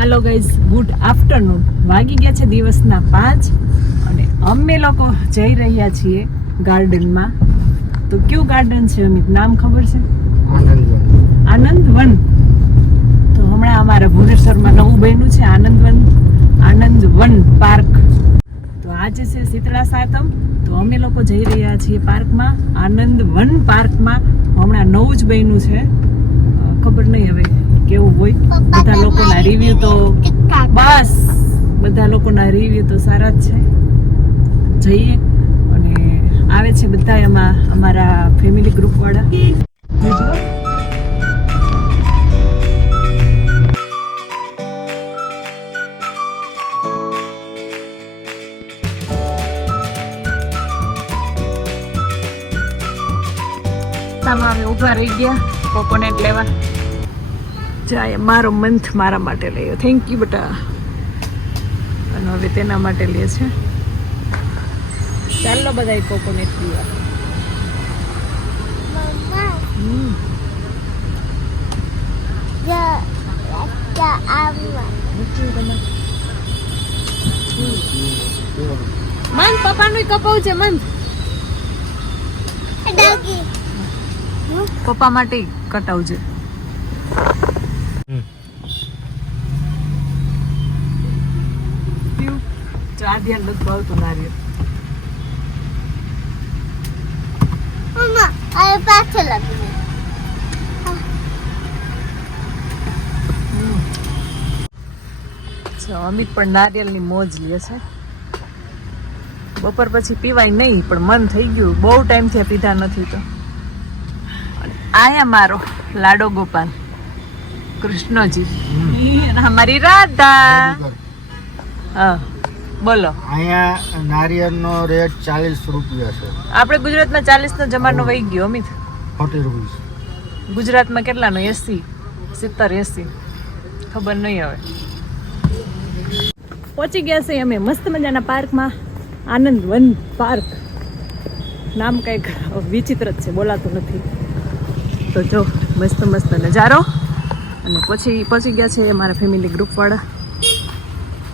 Hello guys, good afternoon. વાગી ગયા છે દિવસના 5 અને અમે લોકો જઈ રહ્યા છીએ ગાર્ડનમાં. તો કયું ગાર્ડન છે અમિત, નામ ખબર છે? આનંદવન. તો હમણાં અમારા ભુવનેશ્વરમાં નવું બન્યું છે આનંદવન પાર્ક. તો આજે છે શીતળા સાતમ, તો અમે લોકો જઈ રહ્યા છીએ પાર્કમાં, આનંદવન પાર્કમાં. હમણાં નવું જ બન્યું છે, ખબર નહીં હવે કેવું હોય. બધા લોકોના રિવ્યુ તો સારા જ છે. જઈએ અને આવે છે બધા એમાં અમારા ફેમિલી ગ્રુપ વાળા. અમે ઉભા રહી ગયા કોકોનટ લેવા. જાય મારો મંથ મારા માટે લઈએ. થેન્ક યુ બેટા. અને હવે તેના માટે લે છે. ચાલો બધા કોકોનટ પીવા. મન પપ્પાનું કપાવું છે. મન પપ્પા માટે કટાવજે. આ ધ્યાન નથી ભાવતું નારિયેળ. અમિત પણ નારિયેળની મોજ લે છે. બપોર પછી પીવાય નહીં, પણ મન થઈ ગયું. બહુ ટાઈમ થયા પીધા નથી. તો આયા મારો લાડો ગોપાલ કૃષ્ણજી, અમારી રાધા. હા બોલો. અહીંયા નારિયેળનો રેટ 40 રૂપિયા છે. આપણે ગુજરાતમાં 40 નો જમાનો વહી ગયો અમિત. 40 રૂપિયા. ગુજરાતમાં કેટલાનો? 80, 70, 80 ખબર નહીં હવે. પહોંચી ગયા છે અમે મસ્ત મજાના પાર્કમાં, આનંદવન પાર્ક. નામ કંઈક વિચિત્ર જ છે, બોલાતું નથી. તો જો મસ્ત મસ્ત નજારો. અને પછી પહોંચી ગયા છે અમારા ફેમિલી ગ્રુપ વાળા.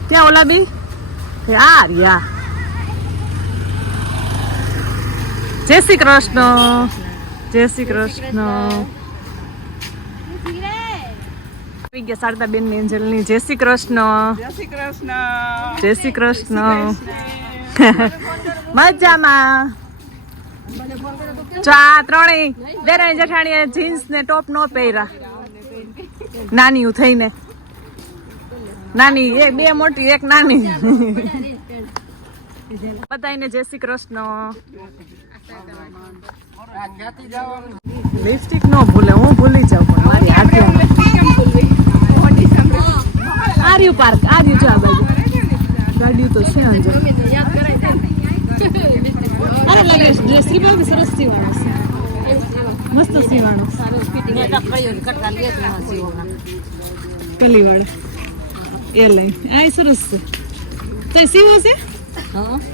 ક્યાં ઓલા બી યાર યા. જય શ્રી કૃષ્ણ. જય શ્રી કૃષ્ણ. આવી ગયા શારદા બેન ને એન્જલ ની. જય શ્રી કૃષ્ણ. જય શ્રી કૃષ્ણ. જય શ્રી કૃષ્ણ. મજામાં. ચા ત્રણેય દેરાણી જેઠાણીએ જીન્સ ને ટોપ નો પહેર્યા. નાની થઈને, નાની એક, બે મોટી એક નાની. બધાને જય શ્રી કૃષ્ણ. લિપસ્ટિક નો ભૂલે, હું ભૂલી જાઉં પણ મારી હાથે. આર્યુ પાર્ક, આર્યુ જો આ બાજુ ગાડીઓ તો છે. અરે લાગે શ્રીભાઈ સરસ સીવાણો છે, મસ્ત સીવાણો. કલીવાળા એરલાઈન આ સરસ છે. તો સીવો છે?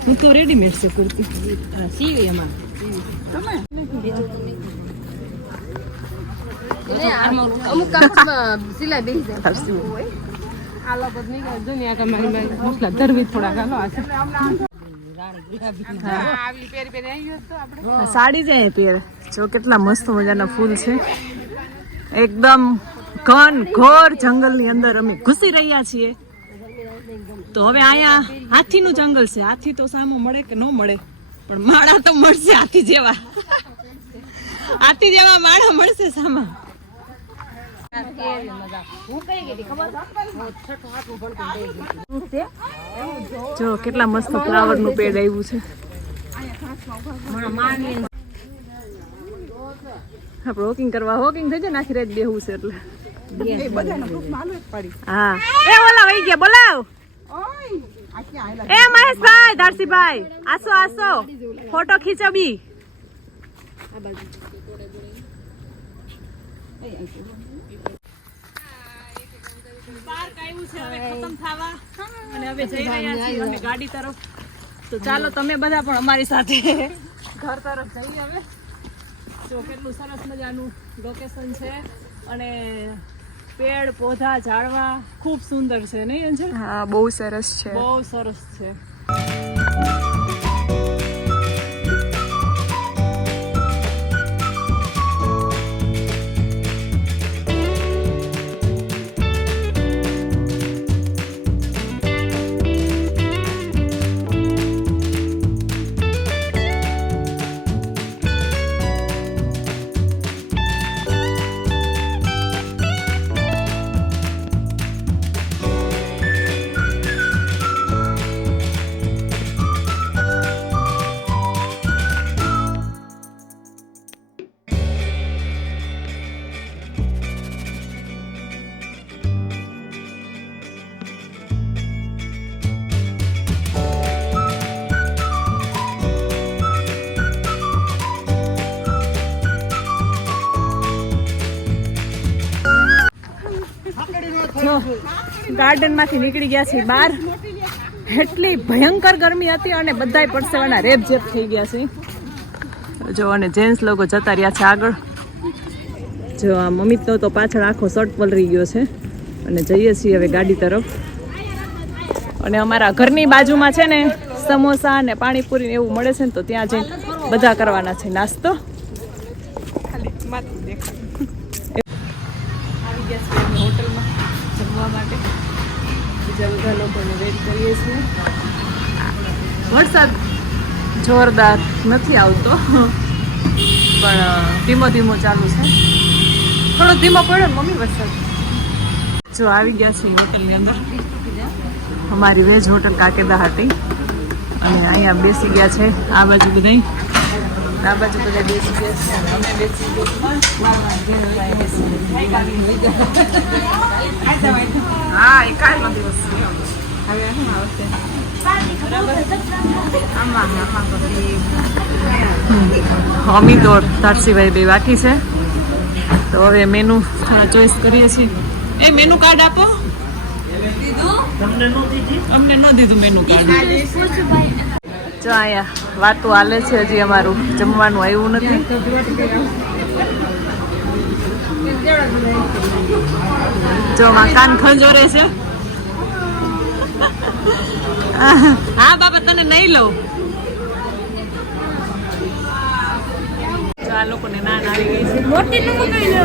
હું તો રેડીમેડ છે કુર્તી. સીવી એમાં અમુક સિલાઈ બેસી જાય. આ લોકો દુનિયા કમારી મસલા ધરવી થોડા ગાલો આ સાડી જાય પહેરે. જો કેટલા મસ્ત મજાના ફૂલ છે. એકદમ ઘન ઘોર જંગલની અંદર અમે ઘૂસી રહ્યા છીએ. તો હવે અહીંયા હાથીનું જંગલ છે. હાથી તો સામો મળે કે ન મળે, પણ માળા તો મળશે હાથી જેવા. હાથી જેવા માળા મળશે સામા. જો કેટલા મસ્ત ફ્લાવર નું પેડ આવ્યું છે. આપણે વોકિંગ કરવા થઈ જાય. નાખી રાત બેહવું છે એટલે. હા એ ઓલા વહી ગયા. બોલાવ એ મહેશભાઈ, દર્શીભાઈ, આસો ફોટો ખીચો બી. પાર્ક આવ્યું છે હવે ખતમ થવા અને હવે જઈ રહ્યા છીએ અમે ગાડી તરફ. તો ચાલો તમે બધા પણ અમારી સાથે ઘર તરફ જઈએ હવે. જો કેટલું સરસ મજાનું લોકેશન છે અને પેડ પૌધા ઝાડવા ખૂબ સુંદર છે નહીં અંજલ? હા બહુ સરસ છે. બહુ સરસ છે. ગાર્ડન માંથી નીકળી ગયા છીએ બહાર. એટલી ભયંકર ગરમી હતી અને બધાય પરસેવાના રેપઝેપ થઈ ગયા છે. જો અને જેન્ટ્સ લોકો જતા રહ્યા છે આગળ. જો આ મમ્મીનો તો પાછળ આખો શર્ટ પલરી ગયો છે અને જઈએ છીએ હવે ગાડી તરફ. અને અમારા ઘરની બાજુમાં છે ને સમોસા ને પાણીપુરી ને એવું મળે છે ને, તો ત્યાં જઈને બધા કરવાના છે નાસ્તો. આવી ગયા છે હોટલમાં જમવા માટે. બીજા બધા લોકોને વેઇટ કરીએ છીએ. વરસાદ જોરદાર નથી આવતો પણ ધીમો ધીમો ચાલુ છે. થોડો ધીમો પડ્યો ને મમ્મી વરસાદ. જો આવી ગયા છે હોટલની અંદર. અમારી વેજ હોટલ કાકેદા હાટી. અને અહીંયા બેસી ગયા છે આ બાજુ બધા. આ બાજુ બધા બેસી ગયા છે અને અમે બેસી ગયા. હા એ કાલનો દિવસ છે. હવે શું આવશે અમી તો તારસીભાઈ બે બાકી છે. તો હવે મેનુ ચોઈસ કરીએ છીએ. એ મેનુ કાર્ડ આપો. અમને ન દીધું મેનુ કાર્ડ. જો અહીંયા વાતો હાલે છે. હજી અમારું જમવાનું આવ્યું નથી. જો કાન ખંજોરે છે. હા બાબા તને નહીં લઉં. જો આ લોકોને નાન આવી ગઈ છે. મોટી નું મગાઈ લો.